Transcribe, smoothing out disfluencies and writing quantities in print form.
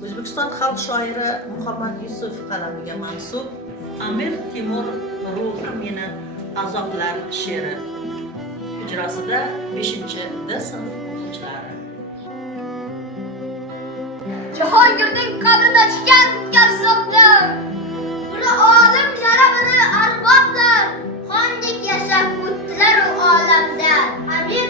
O'zbekiston xalq shoiri Muhammad Yusuf qalamiga mansub Amir Temur ruhi meni azoblar she'ri ijrosida 5-D sinf o'quvchilari. Jahongirning qabrida chikan kazzoblar, biri olim yana biri arboblar, xondek yashab o'tdilar u olamda. Amir